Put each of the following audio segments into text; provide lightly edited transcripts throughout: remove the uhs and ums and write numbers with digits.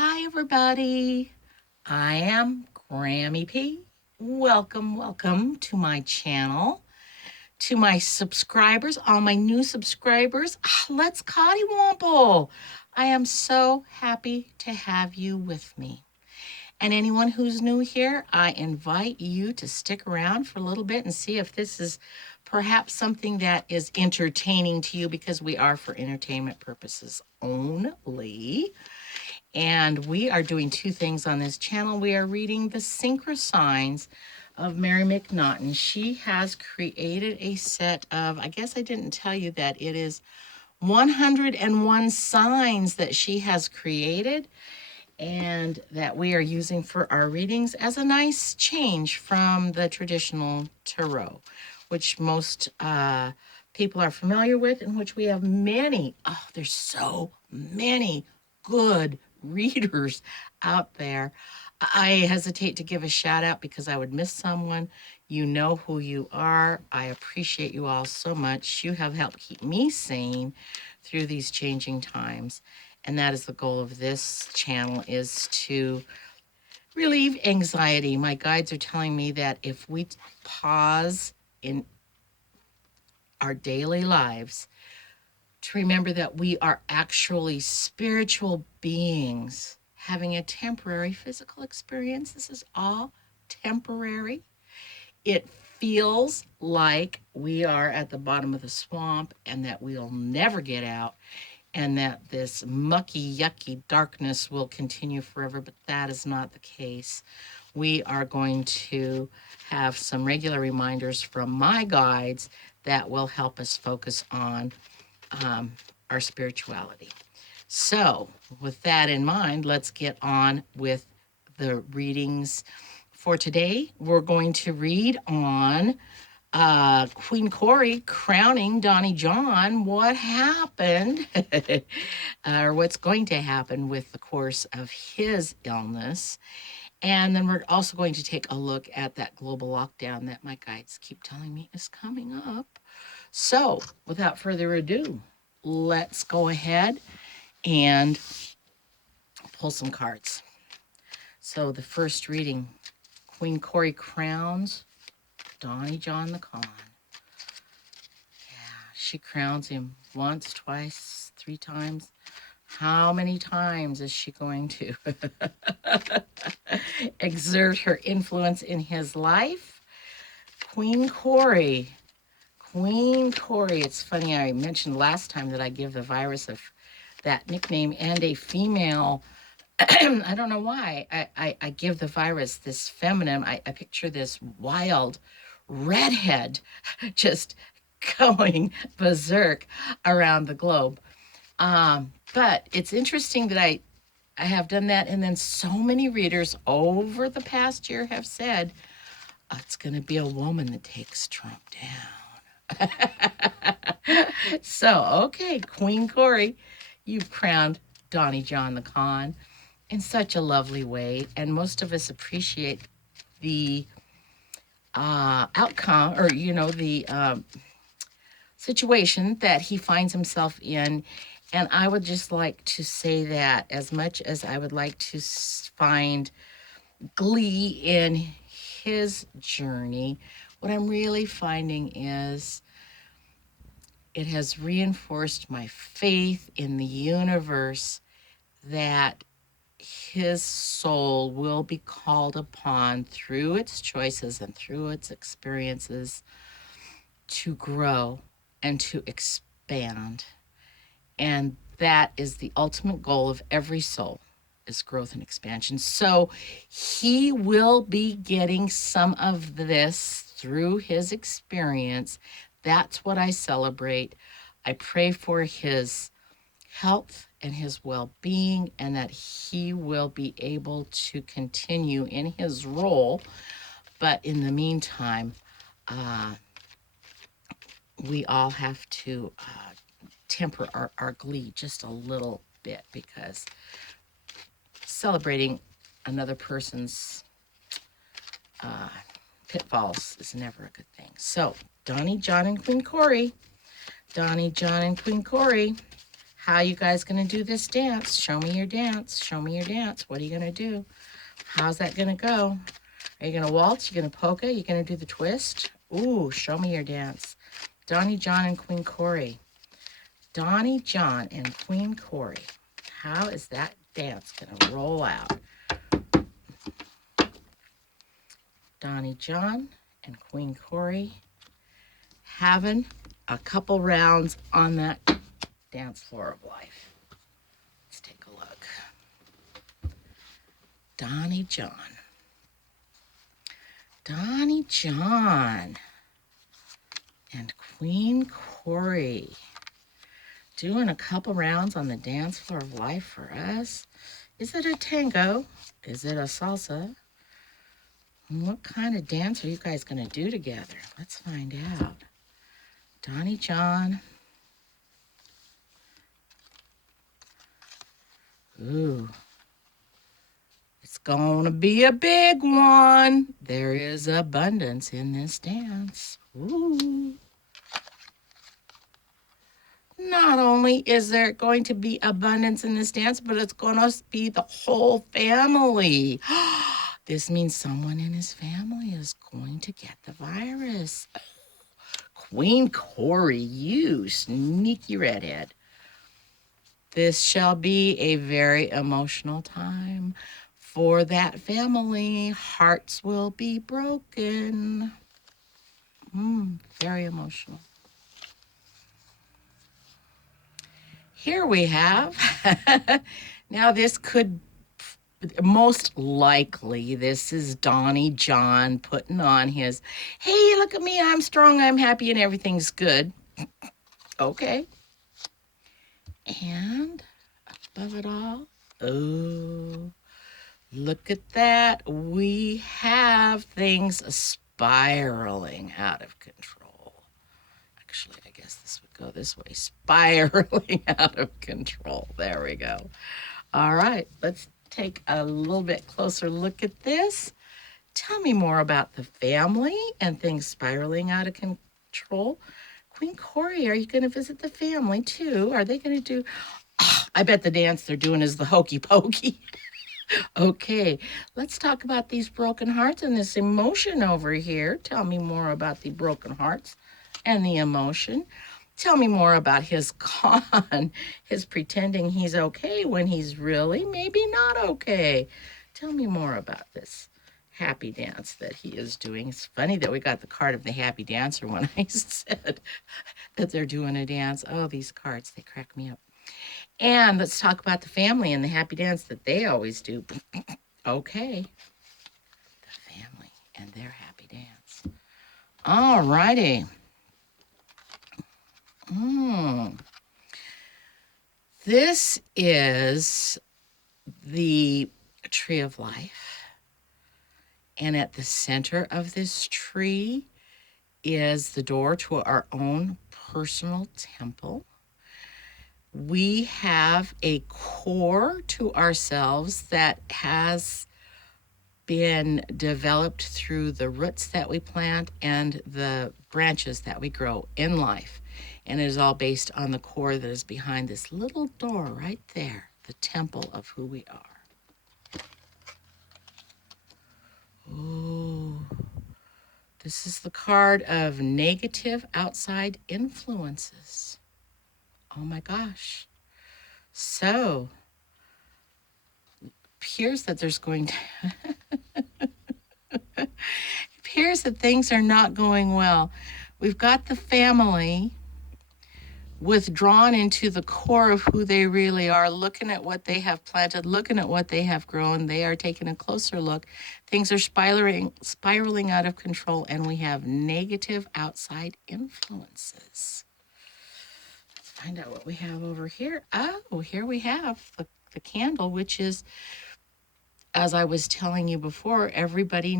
Hi, everybody. I am Grammy P. Welcome to my channel. To my subscribers, all my new subscribers, let's cottywomple. I am so happy to have you with me. And anyone who's new here, I invite you to stick around for a little bit and see if this is perhaps something that is entertaining to you, because we are for entertainment purposes only. And we are doing two things on this channel. We are reading the synchro signs of Mary McNaughton. She has created a set of, I guess I didn't tell you that it is 101 signs that she has created and that we are using for our readings as a nice change from the traditional tarot, which most people are familiar with, and which we have many, there's so many good readers out there. I hesitate to give a shout out because I would miss someone. You know who you are. I appreciate you all so much. You have helped keep me sane through these changing times. And that is the goal of this channel, is to relieve anxiety. My guides are telling me that if we pause in our daily lives to remember that we are actually spiritual beings having a temporary physical experience. This is all temporary. It feels like we are at the bottom of the swamp and that we'll never get out, and that this mucky, yucky darkness will continue forever, but that is not the case. We are going to have some regular reminders from my guides that will help us focus on our spirituality. So, with that in mind, let's get on with the readings for today. We're going to read on Queen Corie crowning Donny John. What happened, or what's going to happen with the course of his illness. And then we're also going to take a look at that global lockdown that my guides keep telling me is coming up. So, without further ado, let's go ahead and pull some cards. So, the first reading, Queen Corie crowns Donny John the Con. Yeah, she crowns him once, twice, 3 times. How many times is she going to exert her influence in his life? Queen Corie. Queen Corie. It's funny, I mentioned last time that I give the virus of that nickname and a female. I don't know why. I give the virus this feminine. I picture this wild redhead just going berserk around the globe. But it's interesting that I have done that, and then so many readers over the past year have said, it's going to be a woman that takes Trump down. So, okay, Queen Corie, you've crowned Donny John the Con in such a lovely way, and most of us appreciate the outcome, or the situation that he finds himself in. And I would just like to say that as much as I would like to find glee in his journey, what I'm really finding is it has reinforced my faith in the universe that his soul will be called upon through its choices and through its experiences to grow and to expand. And that is the ultimate goal of every soul, is growth and expansion. So he will be getting some of this through his experience. That's what I celebrate. I pray for his health and his well-being, and that he will be able to continue in his role. But in the meantime, we all have to temper our glee just a little bit, because celebrating another person's pitfalls is never a good thing. So, Donny, John, and Queen Corie. Donny, John, and Queen Corie. How you guys gonna do this dance? Show me your dance. Show me your dance. What are you gonna do? How's that gonna go? Are you gonna waltz? You gonna polka? You gonna do the twist? Ooh, show me your dance. Donny, John, and Queen Corie. Donny, John, and Queen Corie. How is that dance gonna roll out? Donny, John, and Queen Corie having a couple rounds on that dance floor of life. Let's take a look. Donny, John. Donny, John, and Queen Corie doing a couple rounds on the dance floor of life for us. Is it a tango? Is it a salsa? What kind of dance are you guys going to do together? Let's find out. Donny, John. Ooh. It's going to be a big one. There is abundance in this dance. Ooh. Not only is there going to be abundance in this dance, but it's going to be the whole family. This means someone in his family is going to get the virus. Queen Corie, you sneaky redhead. This shall be a very emotional time for that family. Hearts will be broken. Very emotional. Here we have, now this could, most likely, this is Donny John putting on his, hey, look at me, I'm strong, I'm happy, and everything's good. Okay. And above it all, oh, look at that. We have things spiraling out of control. Actually, I guess this would go this way, spiraling out of control. There we go. All right, let's take a little bit closer look at this. Tell me more about the family and things spiraling out of control. Queen Corie, are you going to visit the family too? Are they going to do, I bet the dance they're doing is the hokey pokey. Okay, let's talk about these broken hearts and this emotion over here. Tell me more about the broken hearts and the emotion. Tell me more about his con, his pretending he's okay when he's really maybe not okay. Tell me more about this happy dance that he is doing. It's funny that we got the card of the happy dancer when I said that they're doing a dance. Oh, these cards, they crack me up. And let's talk about the family and the happy dance that they always do. Okay, the family and their happy dance. All righty. This is the tree of life. And at the center of this tree is the door to our own personal temple. We have a core to ourselves that has been developed through the roots that we plant and the branches that we grow in life. And it is all based on the core that is behind this little door right there, the temple of who we are. Ooh. This is the card of negative outside influences. Oh my gosh. So, appears that there's going to appears that things are not going well. We've got the family withdrawn into the core of who they really are, looking at what they have planted, looking at what they have grown. They are taking a closer look. Things are spiraling out of control, and we have negative outside influences. Let's find out what we have over here. Oh, here we have the candle, which is, as I was telling you before, everybody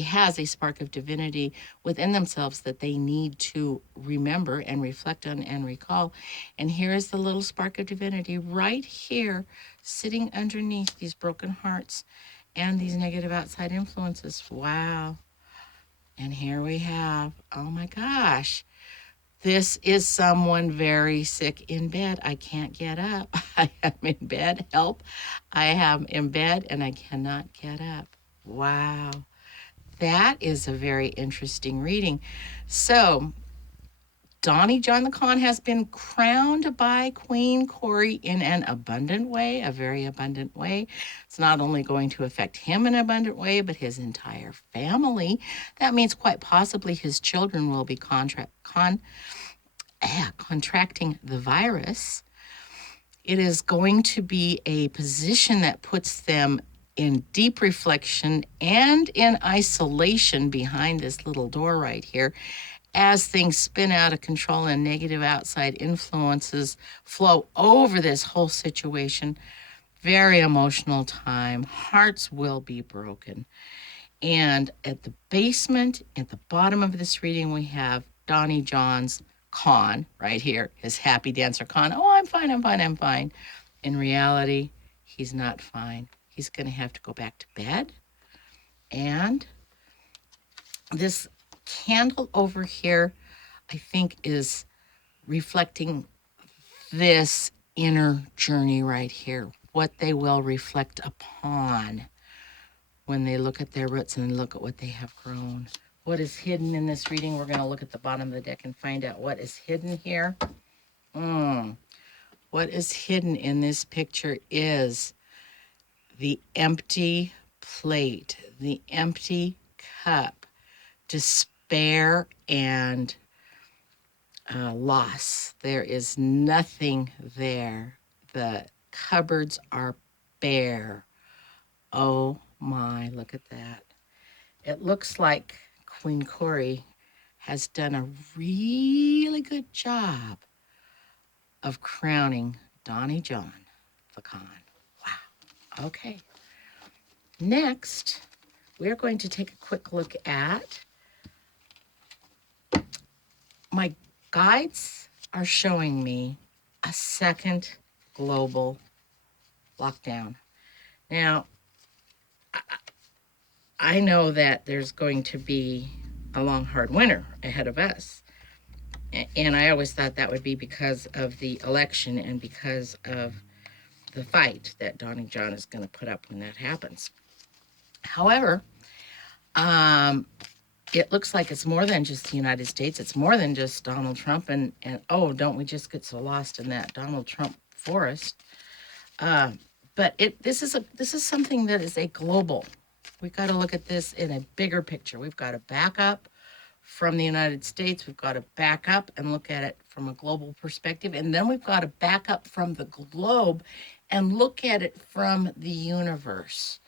has a spark of divinity within themselves that they need to remember and reflect on and recall. And here is the little spark of divinity right here, sitting underneath these broken hearts and these negative outside influences. Wow. And here we have, oh my gosh, This is someone very sick in bed. I can't get up. I am in bed. Help. I am in bed and I cannot get up. Wow. That is a very interesting reading. So, Donny John the Con has been crowned by Queen Corie in an abundant way, a very abundant way. It's not only going to affect him in an abundant way, but his entire family. That means quite possibly his children will be contracting the virus. It is going to be a position that puts them in deep reflection and in isolation behind this little door right here as things spin out of control and negative outside influences flow over this whole situation. Very emotional time. Hearts will be broken. And at the basement, at the bottom of this reading, we have Donny John's con right here, his happy dancer con. Oh, I'm fine, I'm fine, I'm fine. In reality, he's not fine. He's going to have to go back to bed. And this candle over here, I think, is reflecting this inner journey right here, what they will reflect upon when they look at their roots and look at what they have grown. What is hidden in this reading? We're going to look at the bottom of the deck and find out what is hidden here. What is hidden in this picture is the empty plate, the empty cup, despair and loss. There is nothing there. The cupboards are bare. Oh my, look at that. It looks like Queen Corie has done a really good job of crowning Donny John the Con. Wow. Okay. Next, we're going to take a quick look at my guides are showing me a second global lockdown. Now, I know that there's going to be a long, hard winter ahead of us. And I always thought that would be because of the election and because of the fight that Donny John is going to put up when that happens. However, it looks like it's more than just the United States. It's more than just Donald Trump. And oh, don't we just get so lost in that Donald Trump forest? But this is something that is a global. We've got to look at this in a bigger picture. We've got to back up from the United States. We've got to back up and look at it from a global perspective. And then we've got to back up from the globe and look at it from the universe.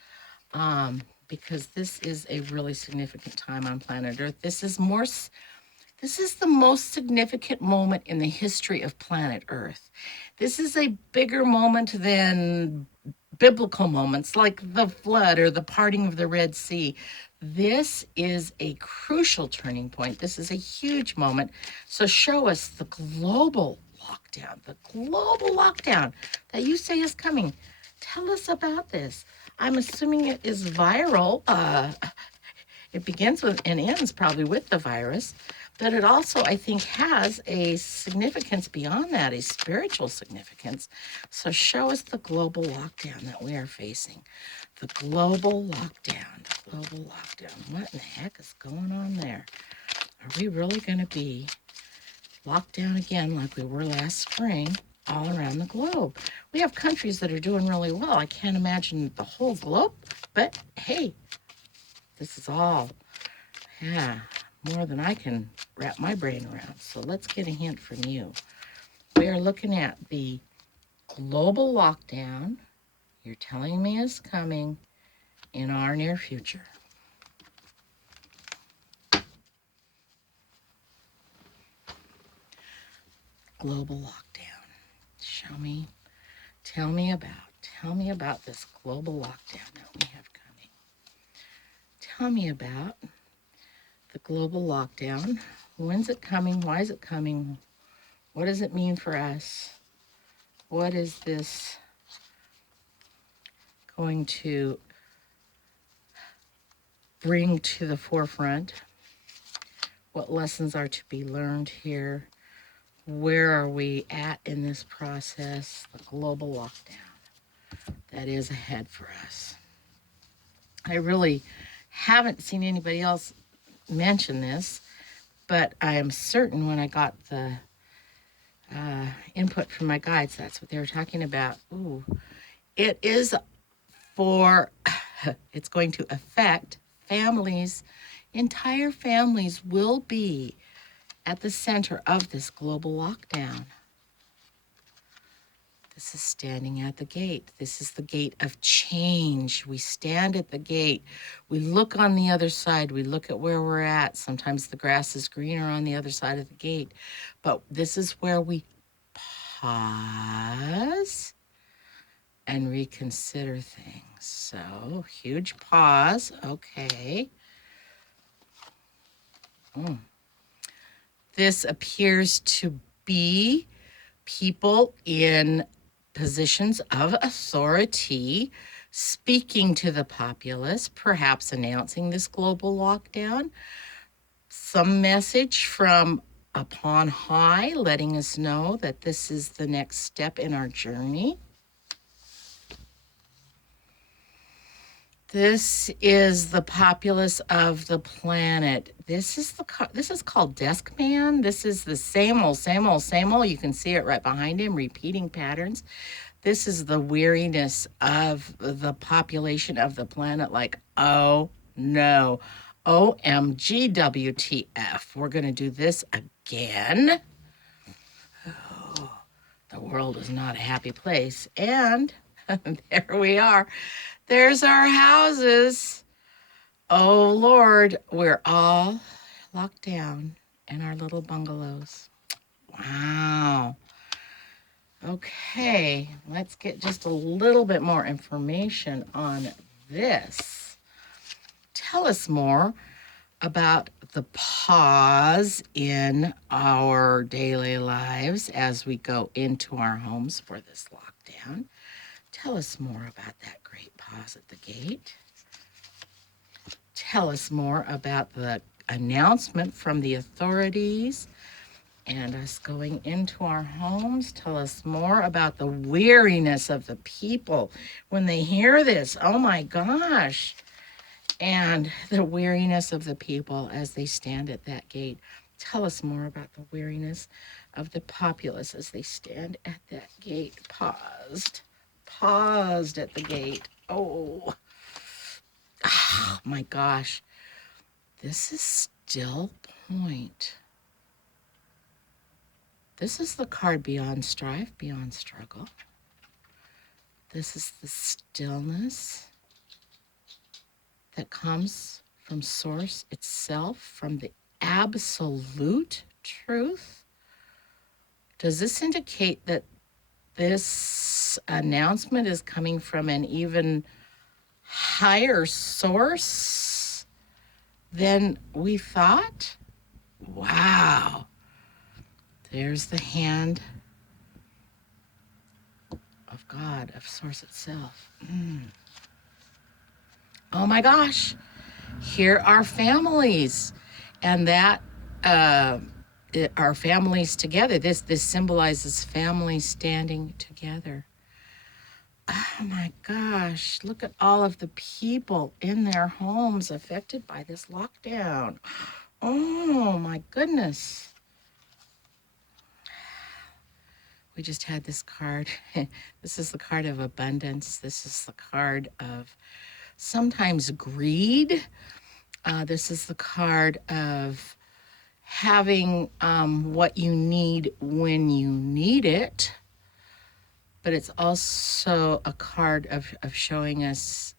Because this is a really significant time on planet Earth. This is the most significant moment in the history of planet Earth. This is a bigger moment than biblical moments like the flood or the parting of the Red Sea. This is a crucial turning point. This is a huge moment. So show us the global lockdown that you say is coming. Tell us about this. I'm assuming it is viral. It begins with and ends probably with the virus, but it also, I think, has a significance beyond that, a spiritual significance. So show us the global lockdown that we are facing. The global lockdown. What in the heck is going on there? Are we really going to be locked down again like we were last spring all around the globe? We have countries that are doing really well. I can't imagine the whole globe, but hey, this is all, more than I can wrap my brain around. So let's get a hint from you. We are looking at the global lockdown you're telling me is coming in our near future. Global lockdown. Tell me about this global lockdown that we have coming. Tell me about the global lockdown. When's it coming? Why is it coming? What does it mean for us? What is this going to bring to the forefront? What lessons are to be learned here? where are we at in this process, the global lockdown that is ahead for us. I really haven't seen anybody else mention this, but I am certain when I got the input from my guides, that's what they were talking about. Ooh, it is for, it's going to affect families. Entire families will be at the center of this global lockdown. This is standing at the gate. This is the gate of change. We stand at the gate. We look on the other side. We look at where we're at. Sometimes the grass is greener on the other side of the gate. But this is where we pause and reconsider things. So, huge pause. Okay. This appears to be people in positions of authority speaking to the populace, perhaps announcing this global lockdown. Some message from upon high letting us know that this is the next step in our journey. This is the populace of the planet. This is called Desk Man. This is the same old, same old, same old. You can see it right behind him, repeating patterns. This is the weariness of the population of the planet, like, oh no, OMG, WTF. We're going to do this again. Oh, the world is not a happy place. And there we are. There's our houses. Oh, Lord, we're all locked down in our little bungalows. Wow. Okay, let's get just a little bit more information on this. Tell us more about the pause in our daily lives as we go into our homes for this lockdown. Tell us more about that great pause at the gate. Tell us more about the announcement from the authorities and us going into our homes. Tell us more about the weariness of the people when they hear this. Oh my gosh. And the weariness of the people as they stand at that gate. Tell us more about the weariness of the populace as they stand at that gate. Paused at the gate. Oh my gosh. This is still point. This is the card beyond strife, beyond struggle. This is the stillness that comes from source itself, from the absolute truth. Does this indicate that this announcement is coming from an even higher source than we thought? Wow. There's the hand of God, of source itself. Oh my gosh. Here are families. And that our families together. This symbolizes families standing together. Oh my gosh, look at all of the people in their homes affected by this lockdown. Oh my goodness. We just had this card. This is the card of abundance. This is the card of sometimes greed. This is the card of having what you need when you need it. But it's also a card of showing us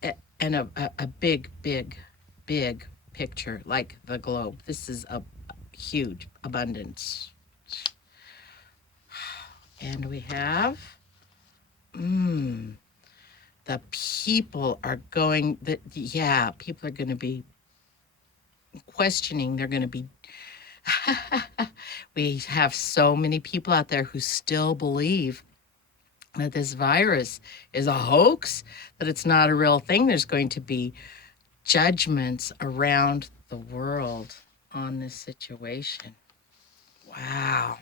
a big, big, big picture, like the globe. This is a huge abundance. And we have, the people are going, people are going to be questioning. They're going to be, we have so many people out there who still believe that this virus is a hoax, that it's not a real thing. There's going to be judgments around the world on this situation. Wow.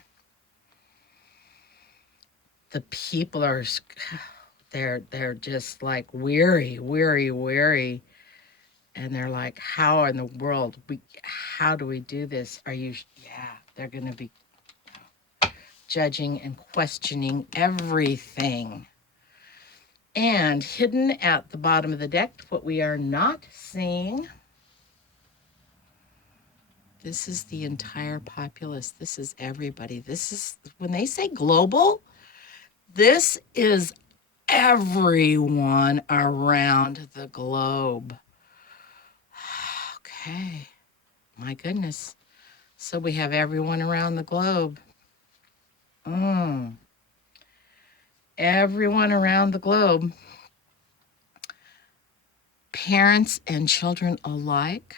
the people are, they're just like weary, weary, weary. And they're like, how in the world, how do we do this? Yeah, they're going to be judging and questioning everything. And hidden at the bottom of the deck, what we are not seeing, this is the entire populace. This is everybody. This is, when they say global, this is everyone around the globe. Okay, my goodness. So we have everyone around the globe. Everyone around the globe. Parents and children alike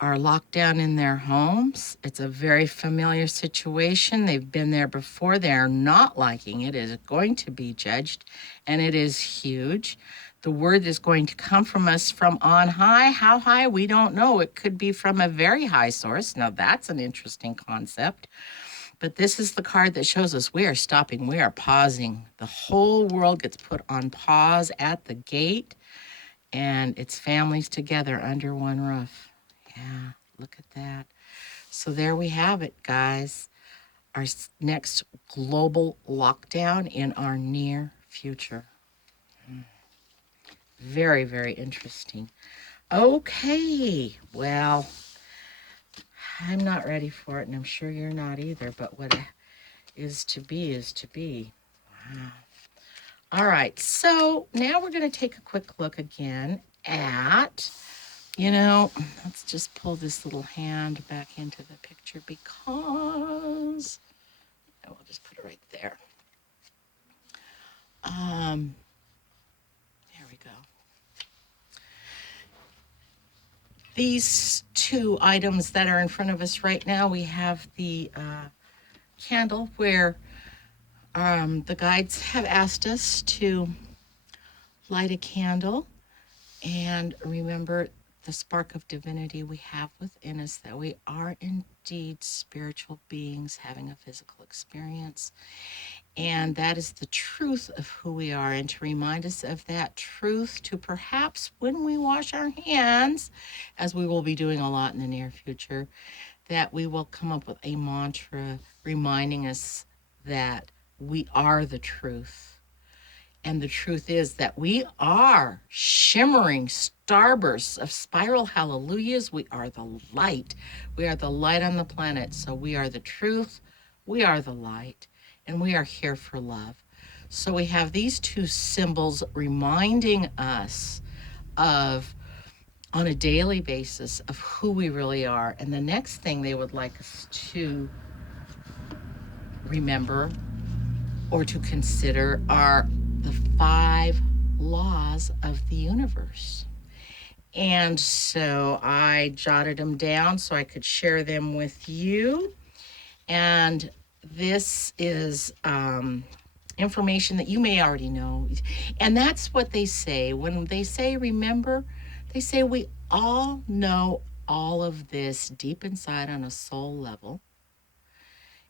are locked down in their homes. It's a very familiar situation. They've been there before. They are not liking it. It is going to be judged, and it is huge. The word is going to come from us from on high. How high? We don't know. It could be from a very high source. Now, that's an interesting concept. But this is the card that shows us we are stopping. We are pausing. The whole world gets put on pause at the gate, and it's families together under one roof. Yeah, look at that. So there we have it, guys. Our next global lockdown in our near future. Very, very interesting. Okay, well, I'm not ready for it, and I'm sure you're not either, but what is to be is to be. Wow. All right, so now we're going to take a quick look again at, let's just pull this little hand back into the picture because I will just put it right there. There we go. These two items that are in front of us right now, we have the candle where the guides have asked us to light a candle and remember the spark of divinity we have within us, that we are indeed spiritual beings having a physical experience. And that is the truth of who we are. And to remind us of that truth, to perhaps when we wash our hands, as we will be doing a lot in the near future, that we will come up with a mantra reminding us that we are the truth. And the truth is that we are shimmering starbursts of spiral hallelujahs. We are the light. We are the light on the planet. So we are the truth. We are the light. And we are here for love. So we have these two symbols reminding us of, on a daily basis, of who we really are. And the next thing they would like us to remember or to consider are the 5 laws of the universe. And so I jotted them down so I could share them with you. And this is information that you may already know. And that's what they say. When they say remember, they say we all know all of this deep inside on a soul level.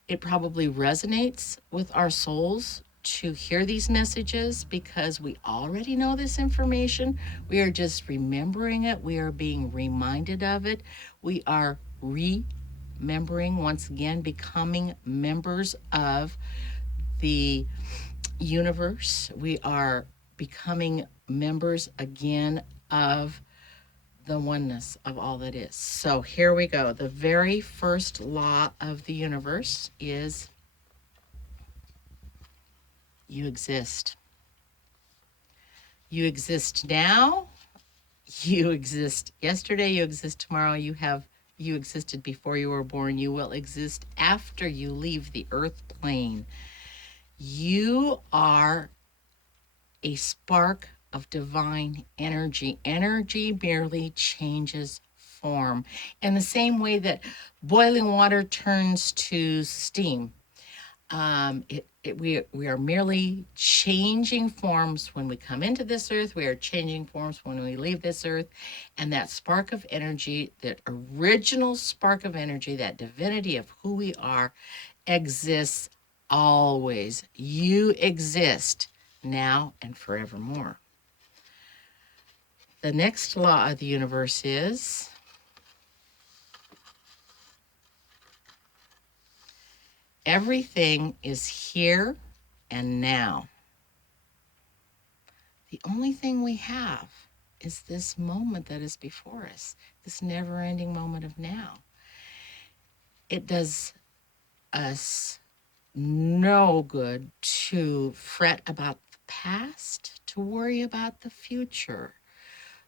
It probably resonates with our souls to hear these messages because we already know this information. We are just remembering it. We are being reminded of it. We are remembering, once again, becoming members of the universe. We are becoming members again of the oneness of all that is. So here we go. The very first law of the universe is you exist. You exist now. You exist yesterday. You exist tomorrow. You existed before you were born. You will exist after you leave the earth plane. You are a spark of divine energy. Energy merely changes form. In the same way that boiling water turns to steam, we are merely changing forms when we come into this earth. We are changing forms when we leave this earth. And that spark of energy, that original spark of energy, that divinity of who we are, exists always. You exist now and forevermore. The next law of the universe is everything is here and now. The only thing we have is this moment that is before us, this never-ending moment of now. It does us no good to fret about the past, to worry about the future,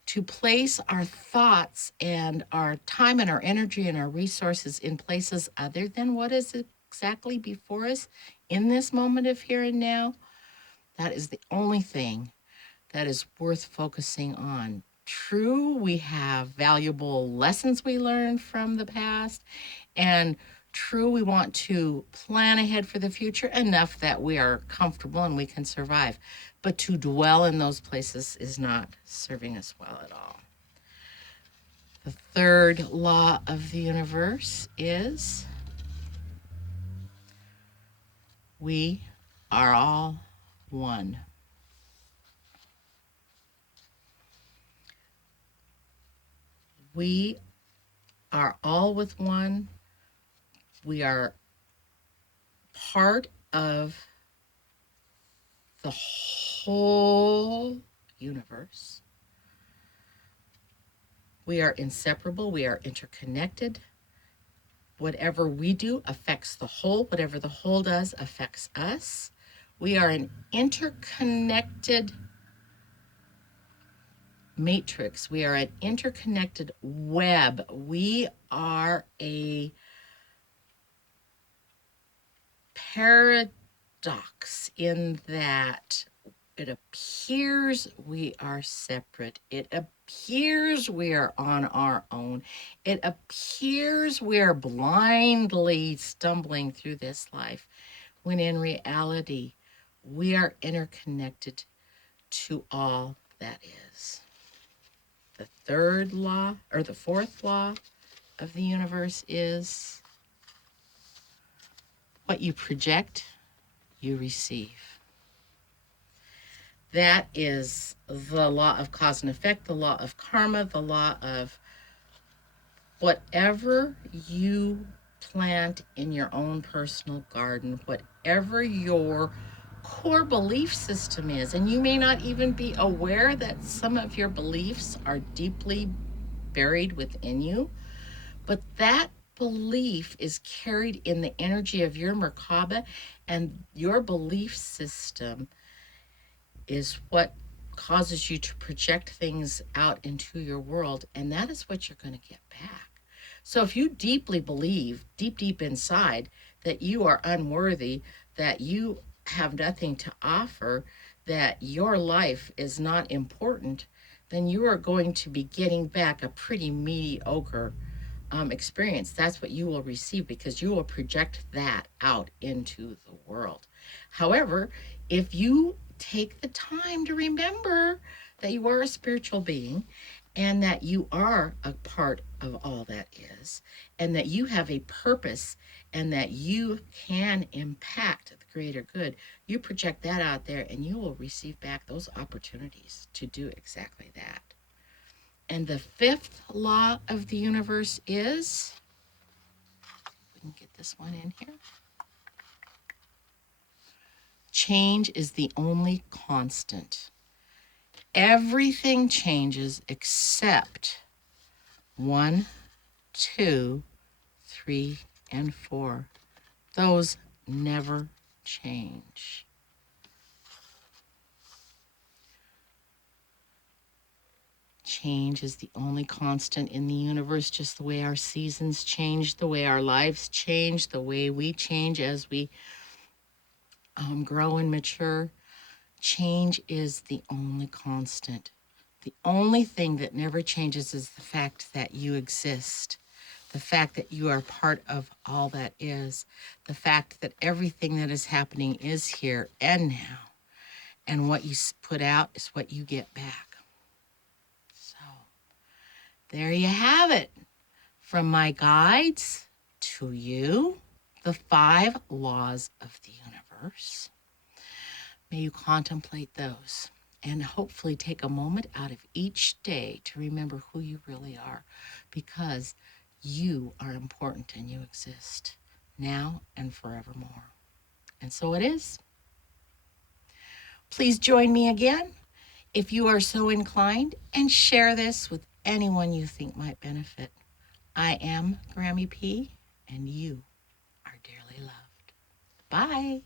to place our thoughts and our time and our energy and our resources in places other than what is exactly before us in this moment of here and now. That is the only thing that is worth focusing on. True, we have valuable lessons we learned from the past, and true, we want to plan ahead for the future enough that we are comfortable and we can survive. But to dwell in those places is not serving us well at all. The third law of the universe is we are all one. We are all with one. We are part of the whole universe. We are inseparable. We are interconnected. Whatever we do affects the whole. Whatever the whole does affects us. We are an interconnected matrix. We are an interconnected web. We are a paradox in that it appears we are separate. It appears we are on our own. It appears we are blindly stumbling through this life, when in reality, we are interconnected to all that is. The third law, or the fourth law of the universe is what you project, you receive. That is the law of cause and effect, the law of karma, the law of whatever you plant in your own personal garden, whatever your core belief system is. And you may not even be aware that some of your beliefs are deeply buried within you, but that belief is carried in the energy of your Merkaba, and your belief system is what causes you to project things out into your world, and that is what you're going to get back. So if you deeply believe, deep inside, that you are unworthy, that you have nothing to offer, that your life is not important, then you are going to be getting back a pretty mediocre experience. That's what you will receive, because you will project that out into the world. However, if you take the time to remember that you are a spiritual being and that you are a part of all that is, and that you have a purpose and that you can impact the greater good, you project that out there and you will receive back those opportunities to do exactly that. And the fifth law of the universe is, we can get this one in here. Change is the only constant. Everything changes except 1, 2, 3, and 4. Those never change. Change is the only constant in the universe, just the way our seasons change, the way our lives change, the way we change as we grow and mature. Change is the only constant. The only thing that never changes is the fact that you exist, the fact that you are part of all that is, the fact that everything that is happening is here and now, and what you put out is what you get back. So there you have it. From my guides to you, the 5 laws of the universe. May you contemplate those and hopefully take a moment out of each day to remember who you really are, because you are important and you exist now and forevermore. And so it is. Please join me again if you are so inclined and share this with anyone you think might benefit. I am Grammy P, and you are dearly loved. Bye.